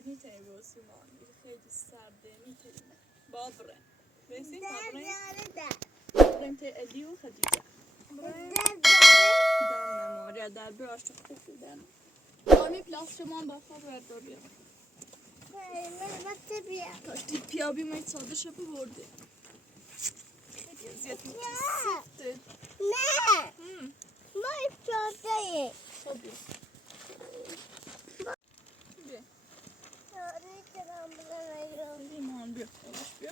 میتونی بازی مانی خیلی سرده میتونی بابره بسیم بابریم تی الی و خدیجه در نماره در براش خوب در آمی پلاس شما با خواب برداری کاشتی پیابی مایی ساده شب برده خیلی ازیاد میکنه نه ما افتاده خب بیا ایمان بیا خودش بیا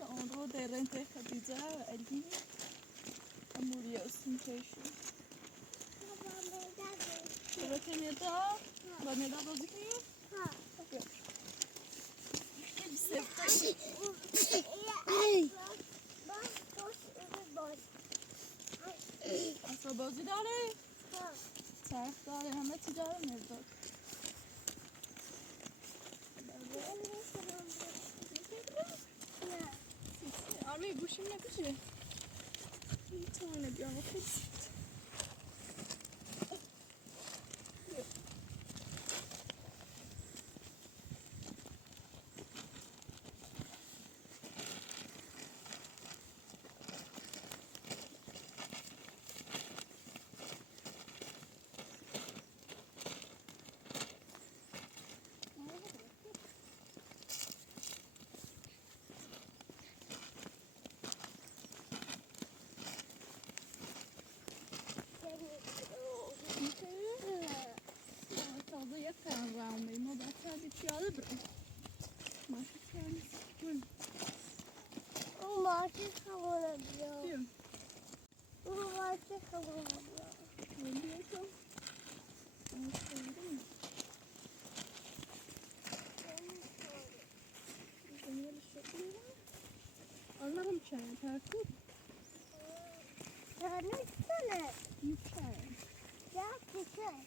آن رو در رنت خدیجه و علی و موری اسم کشون با که ندا با ندا بازی کنیم بیا خیلی سفته اصلا بازی داره؟ چرخ داره همه چی داره مرداد آرمی گوشیم نکشه میتونه بیانو خیلی تازه یک فرم راون بریم ما باید کردی پیاده برم ماشی کردی بریم اون ماشی خبره بیا بیم اون ماشی خبره بیا بریم بیا کن Anlarım çayı, tertip. Sen ne istedin? Büyük çay. Ya güzel.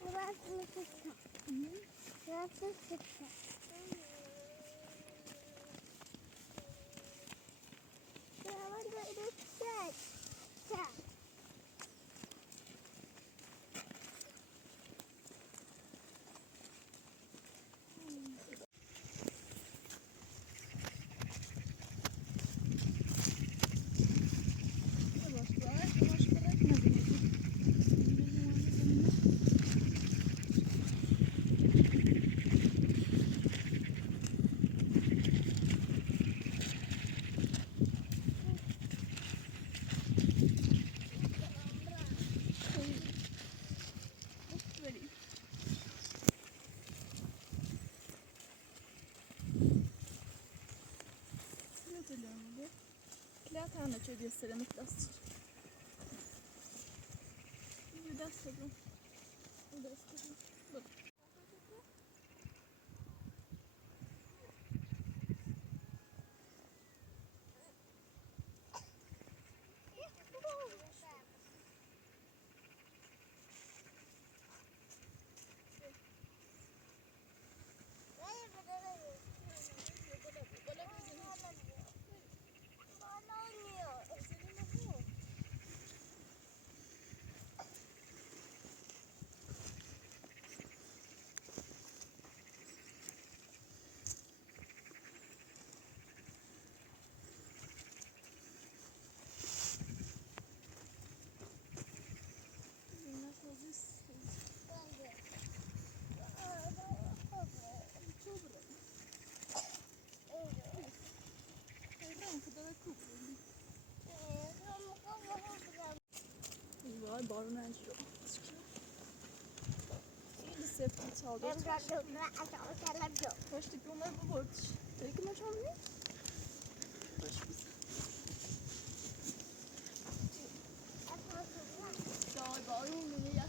Burası mı sıkı? Burası sıkı. Şuradan da güzel. Güzel. لا كانت شدي السلامة تأثر يدسر يدسر بارون انجام خیلی سفت چالده کاشتی که اومد ببردش دیگه ما چون نیست دای بارون میگه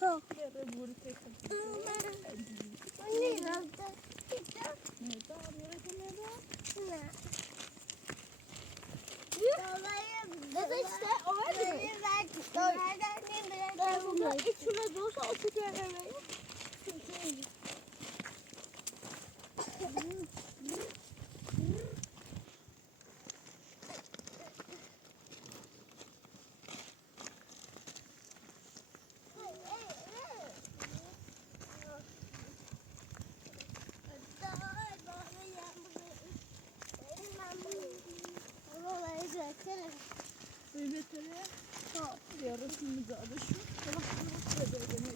Berre borde täcka. Neda, gör inte neda. Bebekleri. Ha, yarısını da alışın. Tamam, bebeğine.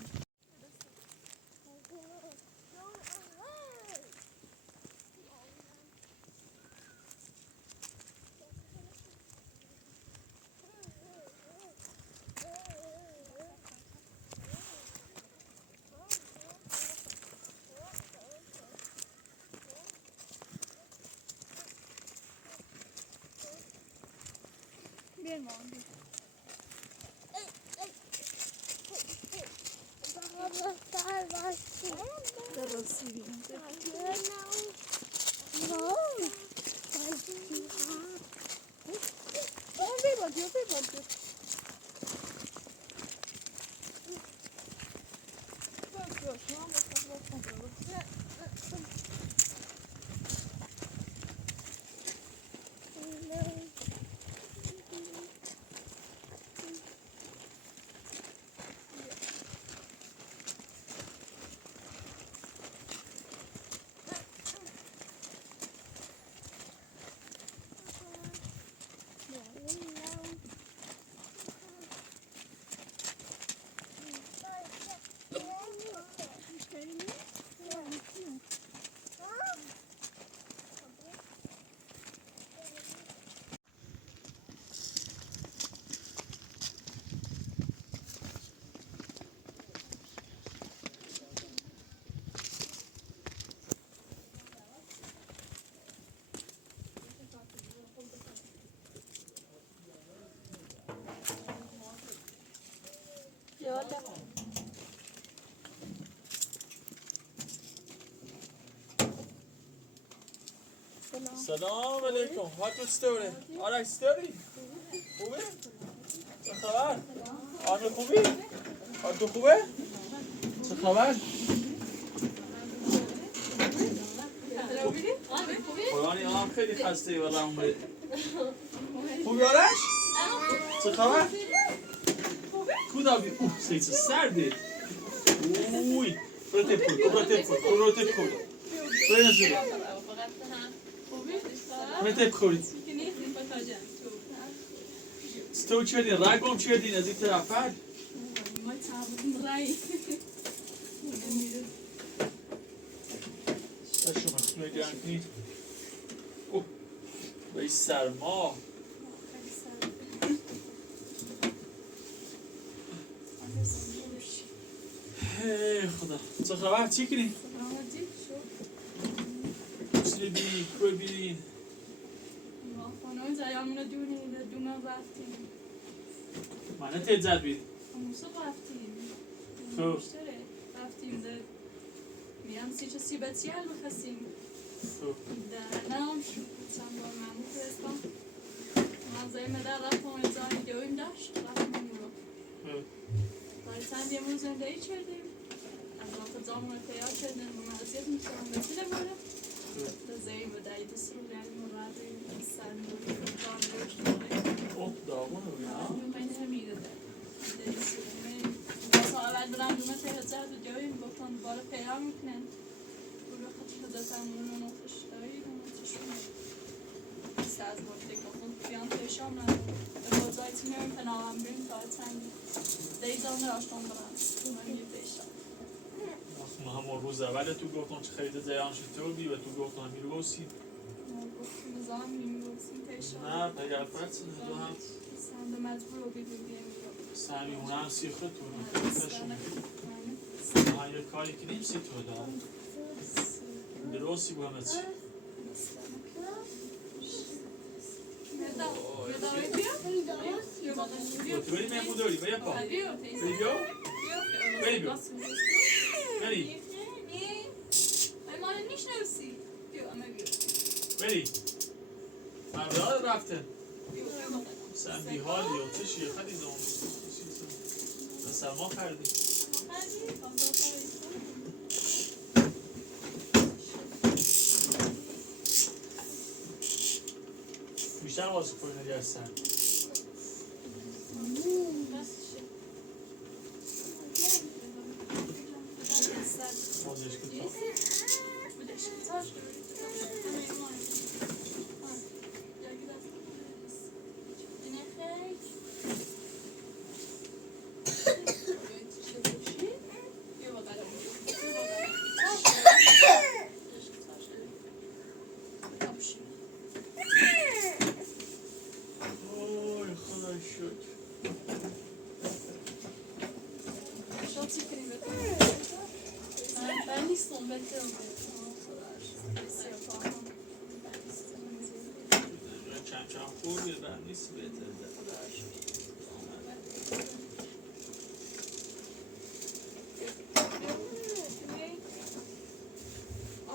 Benim abi. Yarısı yiyince. Bir bakıyor, bir bakıyor. Bakıyor, şu an bakıyor. Yada. سلام علیکم. حالت چطوره؟ آرش چطوری؟ خوبه؟ چه خبر؟ آنو خوبی؟ حالت خوبه؟ چه خبر؟ قرآنی آم خیلی خسته و رنبه. خوبی آرش؟ چه خبر؟ کدا بی؟ اوه سیچه سرده. اوی برو تپول، برو تپول، برو تپول. برو نزده. متى بخوري؟ ستو چردین رگم چردین از این طرف فرد شما خونه گرم کنید اوه به این سرما هی خدا چه خبر چی کنی؟ چی بینی؟ کوی بینی؟ خانم زیامونو دونه رفتیم منه تیزد بید موسیق رفتیم خب مشتره رفتیم ده میام سی بسیار بخستیم خب ده نام شو چند بار معمول فرستم من زیمه در رفتم انزانی دویم داشت رفتم رو برای چند یه موز زندگی کردیم از وقت زمان تیار کردیم و معصیت میشتم بسیده باره ده زیمه دایی دست رو گردیم و ردیم سندوی جان روشت اوه داغونه بگینا من نمیده ده اول برم دومه تهزت و جاییم گفتن بالا پیدا میکنن برو خطی خداتم اونو نخش داری اونو چشونه بیست از بارده گفتن بیان پیشام ندارم به بازای تیمیم پناهم بریم تا چندی دیزان راشتان برم من یه پیشام همون روز اول تو گفتم چه خیلی زیان شطور بی و تو گفتم میروسی گفتم زمان میروسی پیشام نه پیگر فرد سنه دو هم سند مجبور رو بیدیم سمی اونه هم سی خود تو ها یه کاری کنیم سی تو دار درستی با همه چی تو بری مهمون داری بیا پا بیا بری بیا راست میگی بری نه ما نمیشناسی بیا اما بیا بری من یاد رفته بیا سن بیحالی و چشی خیلی ناموس سلمان خریدی بیشتر واسه کنی نگرستن بازش کتاب اوی خدا شکر Ben نیستم بهتر کم کم خوبی بر نیست بهتر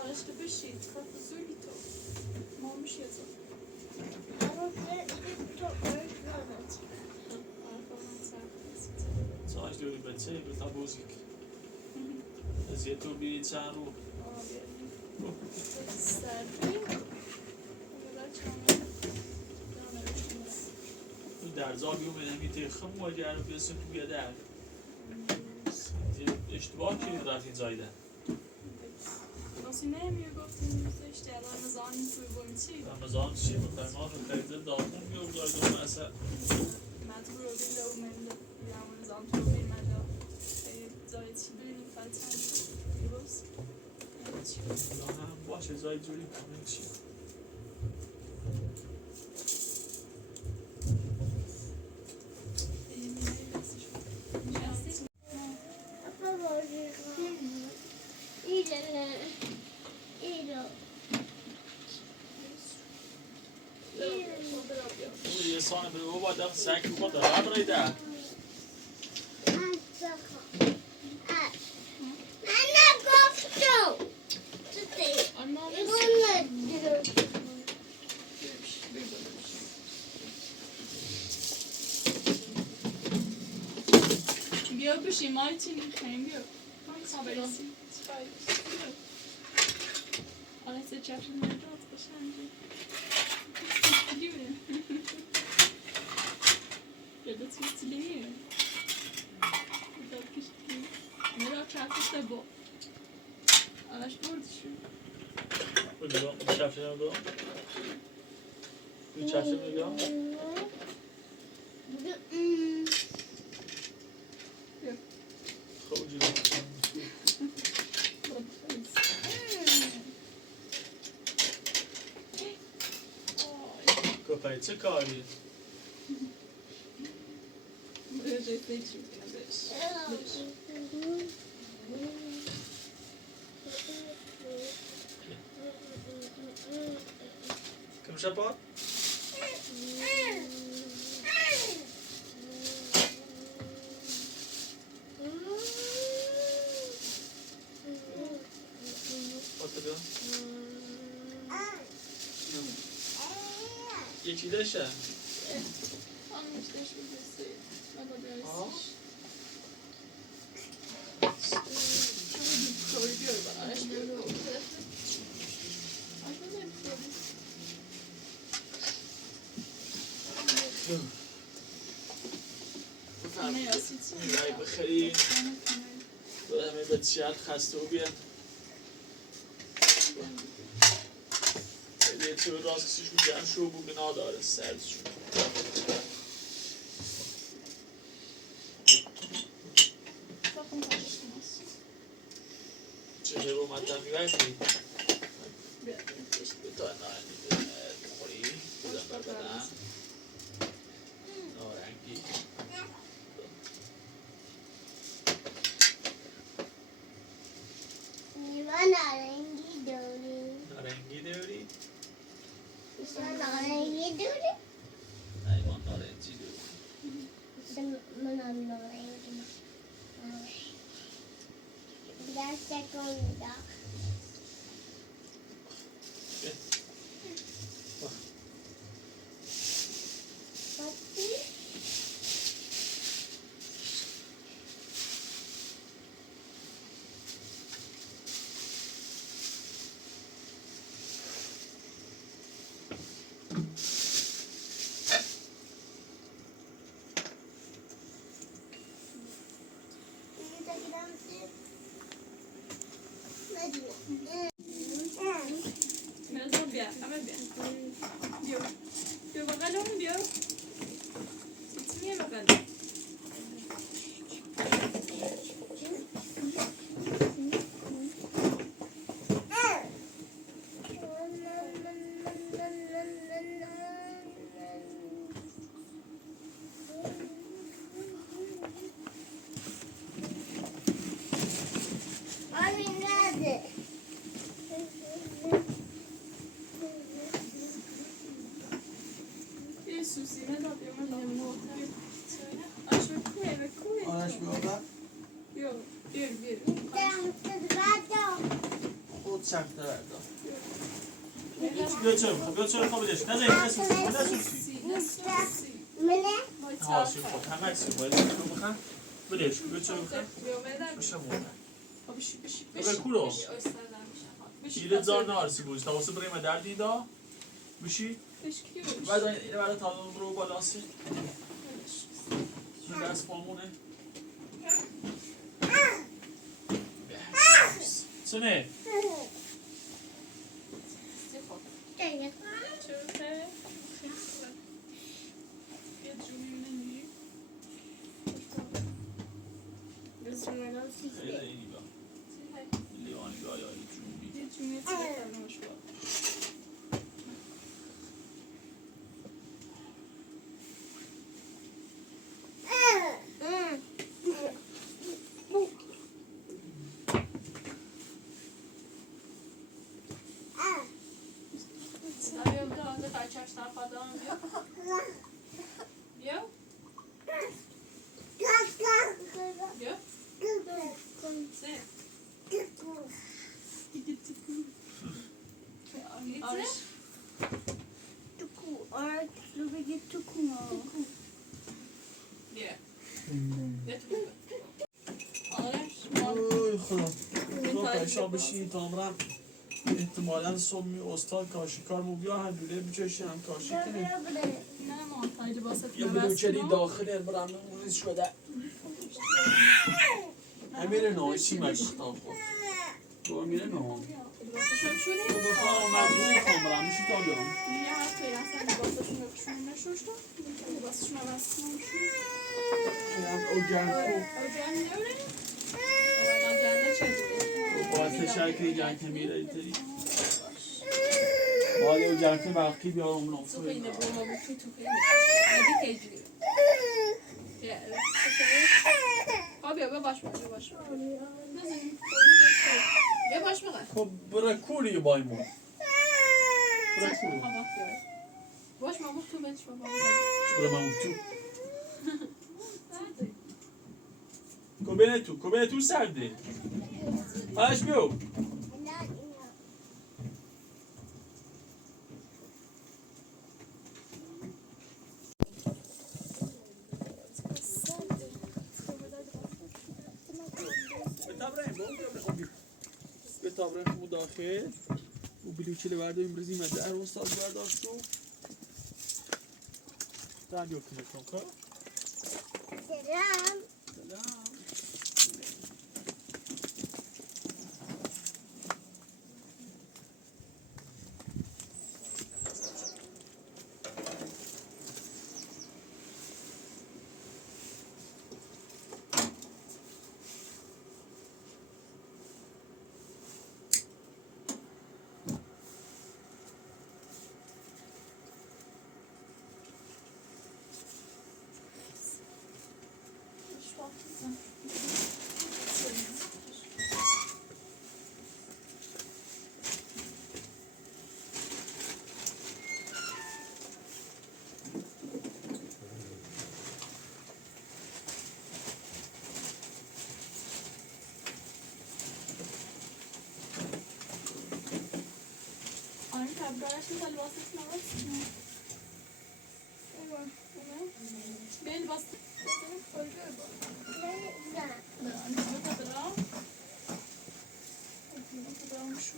Araçta bir şey, kapı söylüyor. Mamış yazıyor. Zaś do bece by ta buzik. Z jetu bi czaru. در زاگی اومدن میته خم واجه رو بیاسیم توی در اشتباه کنید رفتین زایده Nasıl ne mi گفتیم işte Ramazan uygun چی؟ رمضان چی میخوایم ما رو خریده داخل میگم زایده اصلا مجبور بودیم به اون منده Ramazan تو bilmedi. زاید چی بریم فلسفه درست. هم باشه زاید جوری کنیم چی یه سانه به او باید سنگ خود دارم رایده بیا بشی ما چی نمیخوایم بیا سابرسی آره سه چشم نجات بشنجی گیره یاده توستیلیه یاده کشتی مرا چرکشته با آنش بردشون بگیرم چفشه نگاه bir çarşı mı gel? Havucu da. Köpeği çıkarıyor. Kim şapar? Hatırlıyor. Geçide şey. Anlaştık şurası. Baba biraz. Koyuyor bana. Araştırıyor. Aslında yapıyorum. Ne yazıyorsun? Milay بخرین و همه بچه‌ات خسته و بیان یه چه به راستشون جمع شو بگه ناداره سردشون چه به اومدن میبردی؟ به تا نارنگی خوری بودم بردن نارنگی نارنگی داری نارنگی داری؟ نارنگی داری ایمان نارنجی داری منم نارنگی seconda. Fatti. Lite grande. مرزا بیا همه بیا بیا بیا بغل اون بیا میتونی بغل بیا سوسی مدا بیا مدا آشو کوه به کوه آرش بیادر بیا بیا بیا خود سخته بردا بیا چرا خواه بدش نه نه سوسی نه سوسی ها سوسی خود همه سوسی باید رو بخن بدش بیا چرا بخن بشه بودن بیا کورو ایره زار نارسی بوز تا واسه بریم در دیدا بشی بعد اینه برای تا برو بالاسی این دست پامونه سنه لیوانی گایا جونبی بیا بیا سه آرش بیا بیا تو آرش اوی خدا خدا پریشان بشی تامرم احتمالا صبح استاد کاشیکار مو بیا هم دوله بچشی هم کاشی کنی نه مانتای لباست یه بلوچری داخلی برم ریز شده امیره نای چی مجبورتان خود تو امیره نای تو بخواه مجبوری خوام برم میشی تا بیام یه هفته اصلا لباسشون رو بپوشونیم نشوشتم لباسشون رو بستم او جنگ اوجان نوره اولا جنده چه دیده باعث شرکی جنگ میره ایتری حالی او جنگ وقتی بیار اون تو افته خیلی برو بکن تو خیلی عادی که جوری بیا باش باش بیا باش بقید خب برای کوری بایمون برای کوری باش ما تو بچ بابا برای من تو کوبه تو سرده آش بیو بتابرن مداخل و بلوچه لورده امروزی مدر استاد برداشت و دن یکی نکن که سلام. سلام براش مثل واسه نواست ايوه بیل واسه کجا با نه انت بتدرى بتدرى شو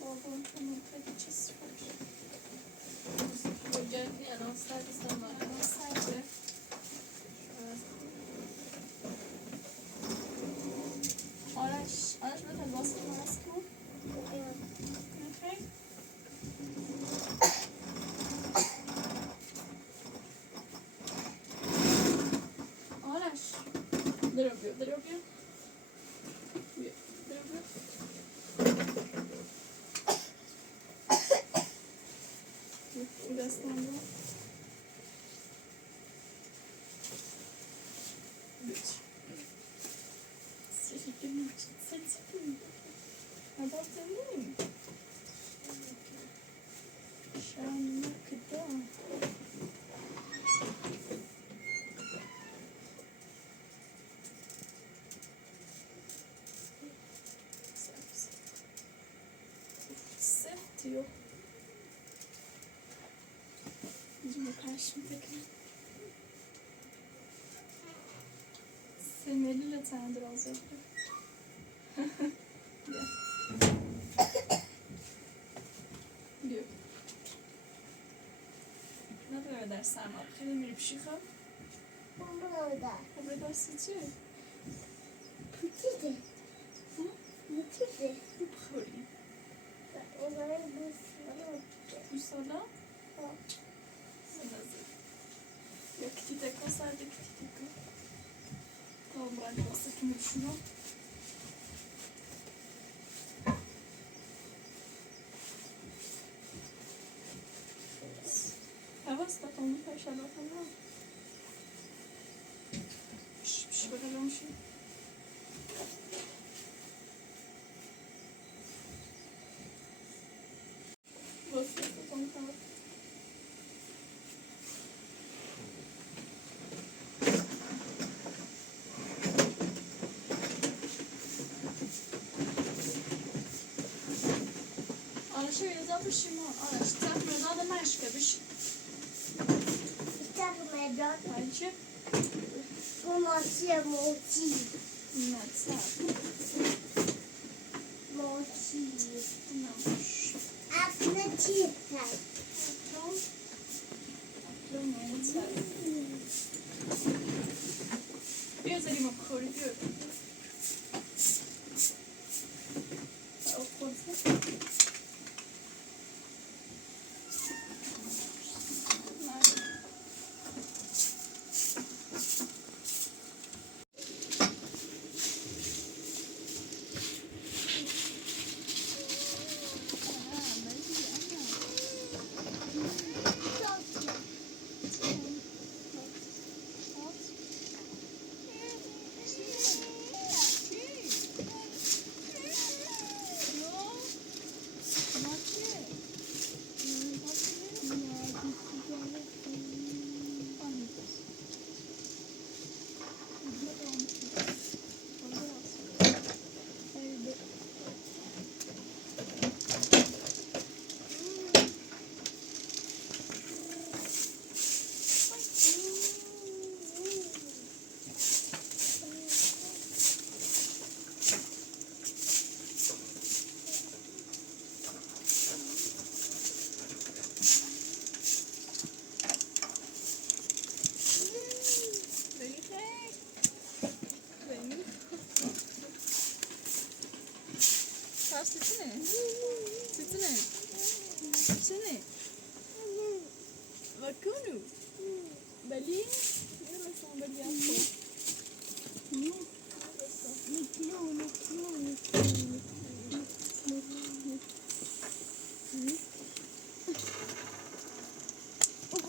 بابا انت خیلی چیز وجدني انا وصلت السما انا وصلت آرش مثل واسه نواست کن اوکی آرش درو بیا بیا درو بیا او دستم رو بیچ سیکی میچی سیکی هذا تمام شان كده سفتيو جمو كاش متكلم سميلي لتاند رازو بيو نداره در سرما خیلی میری پیشی خواب burada خب درسی چی؟ küçücük küçücük بخوری onların bir sürü bu sana سنزل یا کتی تکا سرده کتی تکا tamam bırak bastı kimi şunu havas da tamam peşe bakalım şş bakalım şu Burası da tamam tamam Şöyle zapışım araç. Takmıyor da meşke bir şey. takmadan Bence mochi mochi mesela mochi namuş. aslında çiğler Biraz elime koruyorum. Sini. Bakunu. Bali. Yala sa bali ako.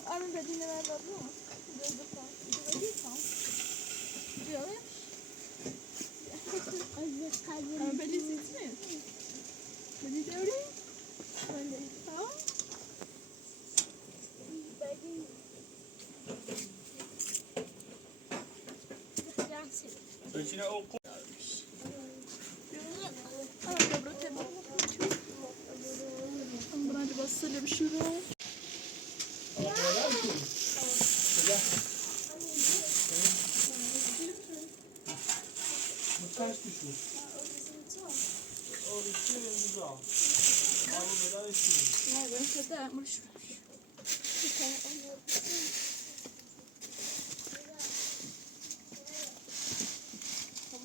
Anne dediğine ver babı mı? Biraz da kal. Biraz da kal. Diyor ya. Bali sitme. Bali de öyle. Bali. Ha? Bali. içine o Ana dobra tema. Buna acaba size bir şey var. Bu ters düşmüş. O düştü elimizi al. Al bu kadar istiyor. Ya ben size de yapmış.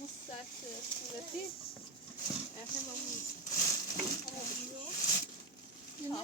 Vamos sert sürekli. Hemen Yine.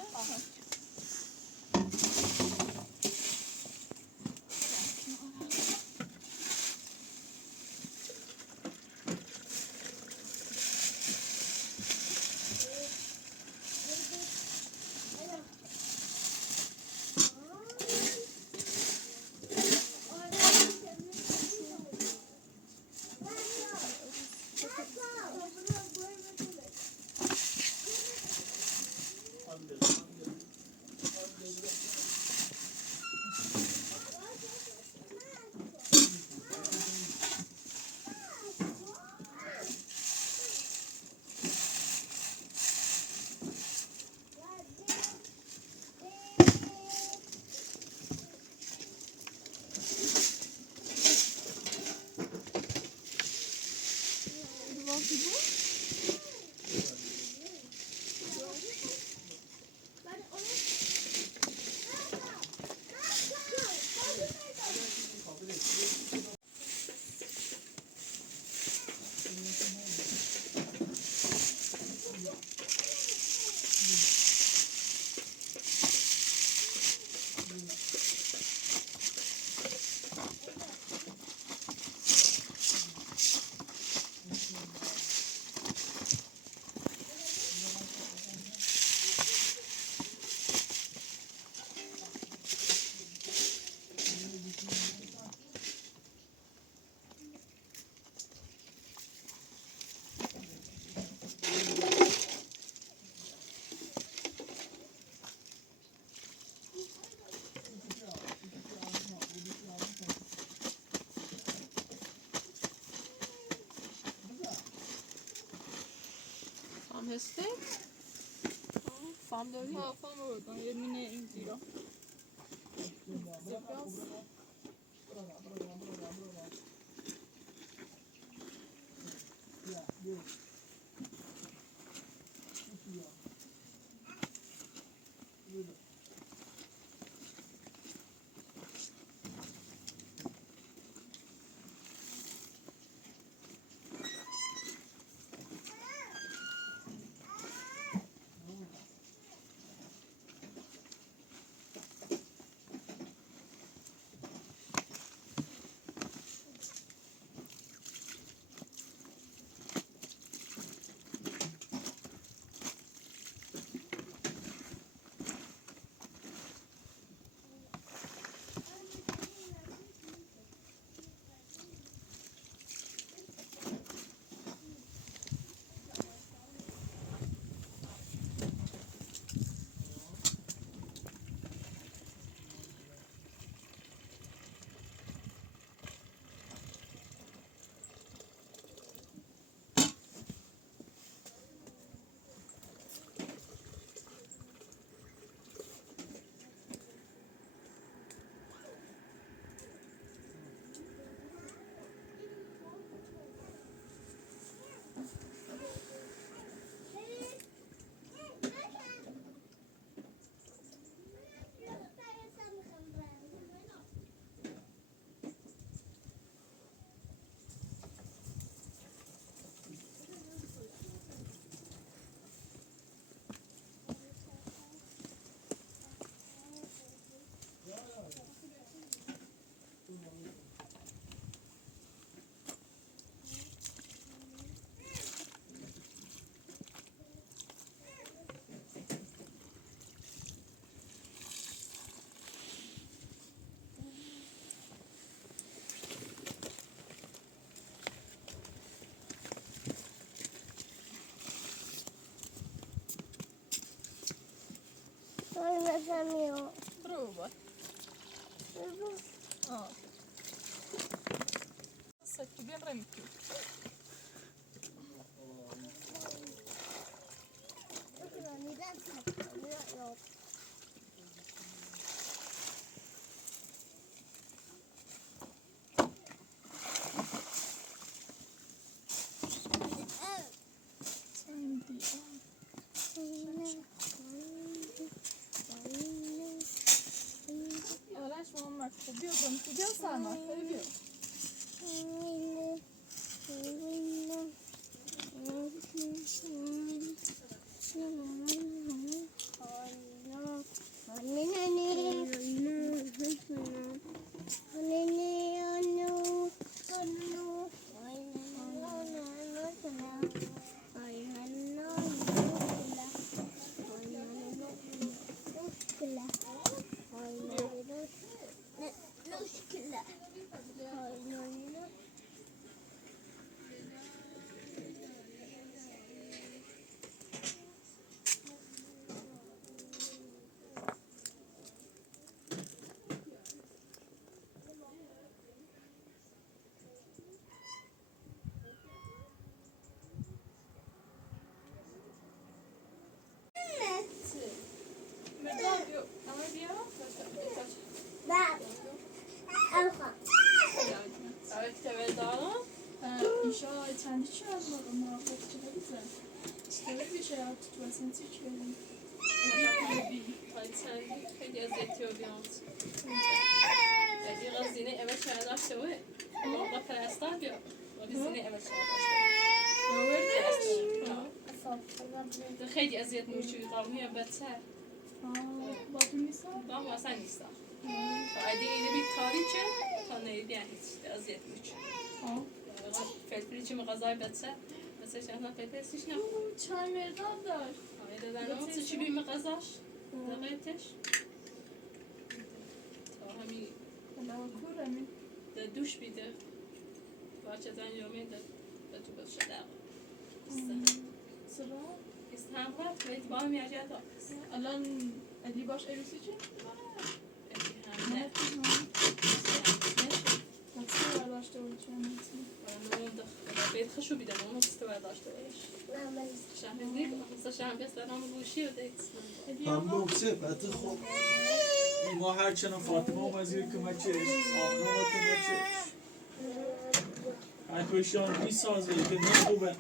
Fan hästig. Fan dörrig. Ja, fan vad roligt. De gör mina inte idag. Oynamıyor. Prova. Ja. سكتي بين رميتي آرش محمد خب بیا رميتي بیا سلمان بیا İnşallah kendi çağırmadım ama bakıcıda güzel. İşte bir şey yaptı tuvaletini çekelim. خیلی اذیتی و بیانت یه زینه اول شاید داشته و با پرستار بیا زینه اول شاید داشته خیلی اذیت میشه قومی بدتر Bakın misal. با ما اصلا نیست اگه اینه بی تاریچه تا نیدیان هیچ اذیت میشه فلفلی چی مغازای بدتر مثلا شهرنا فلفلش نه Çay merdam dar. ایده دارم چی بی مغازاش دقیقش تا همین Hala kurami. دوش بیده باشه زن یومی ده تو بس شده Sıra. استهم کرد ولی با هم یاد داد Alan Ali baş evisi için. نه Nasıl araştı o için? بیت خشو بیده اون استوار داشته باش شهر دید مثلا شهر بیست نام گوشی و دیت هم بکسه بعد خب ما هر چنان فاطمه هم از یک کمکش آمنا و کمکش هنکوشیان میسازه که نخوبه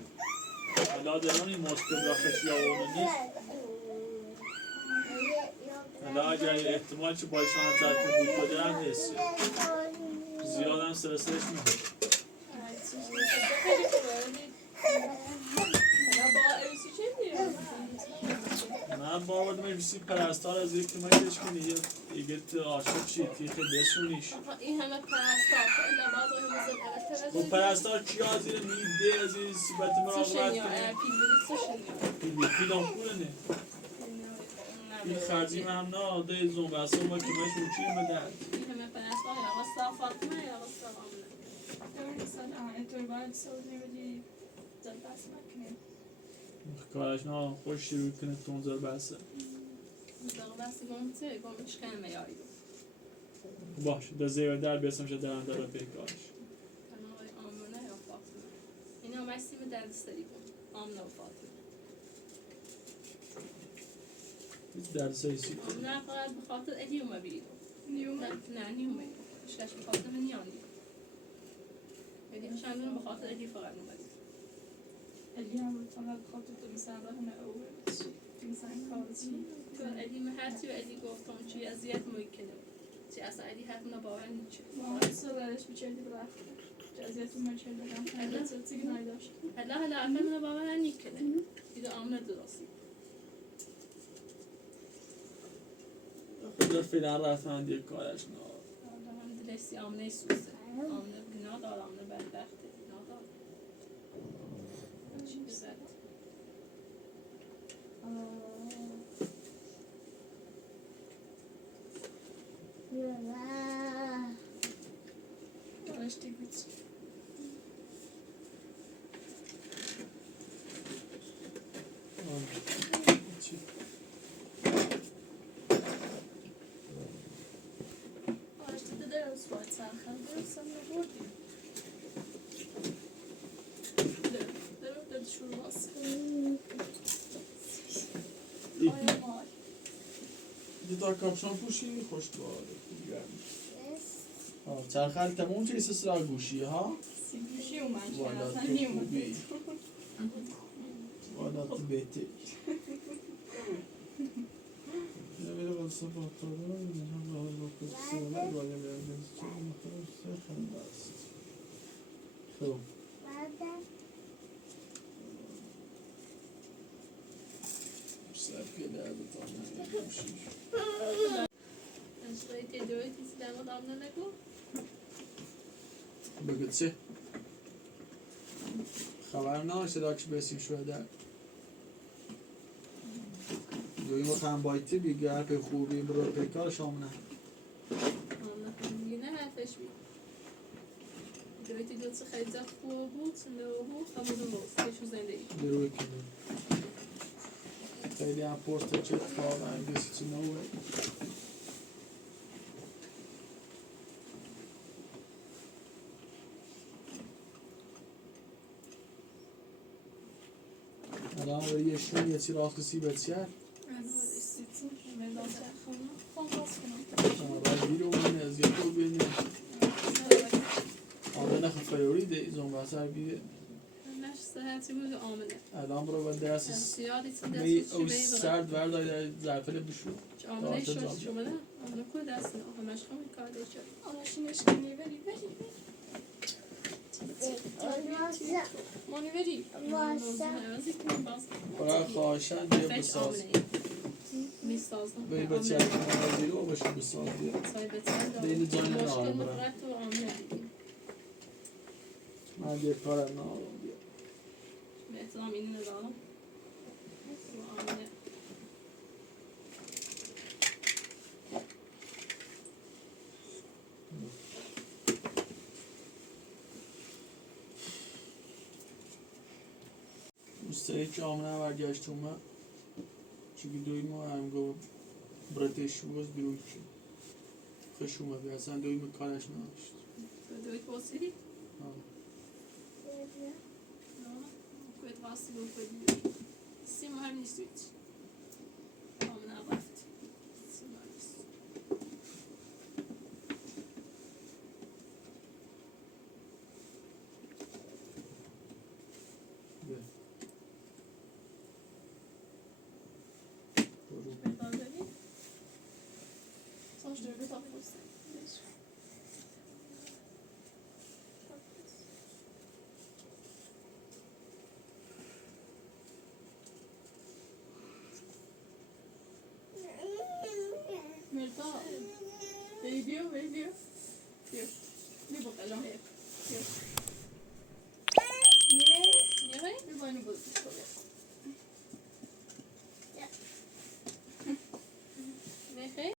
حالا درانی مستقرافش یا اونو نیست حالا اگر احتمال چه بایشان هم زد که بود بده هم هستی زیاد هم سرسرش میده من باورم میشه پرستار از یک کمکش کنی یه عاشق شید تیخ بسونیش این همه پرستار الا بعض هم مثلا و پرستار چی آزیر میده از این سیبت مراقبت کنه پیلان پوله نه این خرجی من هم نه ده زنبه اصلا با کمکش اوچی مدد این همه پرستار یا واسه فاطمه یا واسه آمنه Mesela etör باید سعودی بدی دست نکنیم. کارش نه خوش شروع کنه تونزر بسه مثلا بس گمته گمش کنه میایی باش به زیر در بیسم شد درم داره بکارش آمنه یا فاطمه اینا مسیم دردستری کن آمنه و فاطمه هیچ درد سایسی آمنه فقط بخاطر الیوم بیدو نیومه. نه نیومه اشکاش بخاطر من نیانی یعنی هشان بخاطر الی فقط اومد Ali هم فقط خاطر تو مثلا راه اول مثلا کارچی. تو الی هرچی و الی گفتم چی اذیت میکنه چی اصلا الی حرف نباور نیچه ما سرش بیچاری برخ. جزیات من چه دارم. هلا سیگی نایداشت. هلا عقل نباور نیکنه دیگه آمنه درستی خود فعلا رفتن دیگه کارش نه هم دلستی آمنه سوزه آمنه گناه دار آمنه بدبخته گناه دار چی بزد Araştı güç. چی؟ Araştı da derus var. Sen kaldı. Sen ne buldun? یه تا کاپشن پوشی خوش باده گرم Yes. چرخل تموم چه سسرا گوشی ها سیگوشی اومد که والا اصلا تو نیومد خوبی والا تو بهتری یا بره بلسه باتاره هم باید با کسیونه باید بیارد چه مختلف سر خنده است خب بعد سر که درد تانه گوشی شوی تدوی تیزی دمو دامنه نگو بگو چه خبر نداشته داکش بسیم شده دوی ما خم بایتی بیگر به خوبی برو پیکار شامنه آمنه خیلی نه حرفش بید دوی تدوی چه خیلی زد خوب بود سنده بود همون روز کشو زندگی بروی کنیم خیلی هم پرسته چه اتفاق انگیسی چه نوه الان برای یه شون یه چی راست سیبت کرد Sitzen, wenn das ja von was genommen. برای بیرو من از یه تو بینه آمنه خفایوری ده ایزون بسر بیده نشسته هرچی بود آمنه الان برو با دست سیادی چون می دستش او چی سرد وردای در زرفل بشو آمنه شد شماله آمنه کو دست نه همش خواهی کارده شد Anlaşın eşkini veri. Olmazsa مانی وری برای خواهشن دیگه فش بساز آمنه میسازم بایی بچه هر کنه دیگه باشه بساز دیگه سای بتر بین جای مشکل نهار برم مقرد و آمنه دیدیم من دیگه کارم نهارم بیا به احترام اینی ندارم و آمنه مستعی که آمنه برگشت اومد چونکه دوی ما هم گفت براتش بوز بیروی که خوش اومده اصلا دوی ما کارش نداشت تو دویت باسیدی؟ آه. نه کویت واسی بود کویت سی مهم نیست هیچ آمنه رفت سی مهم نیست بیا. برو. بهتر داری؟ Sonst dövbe da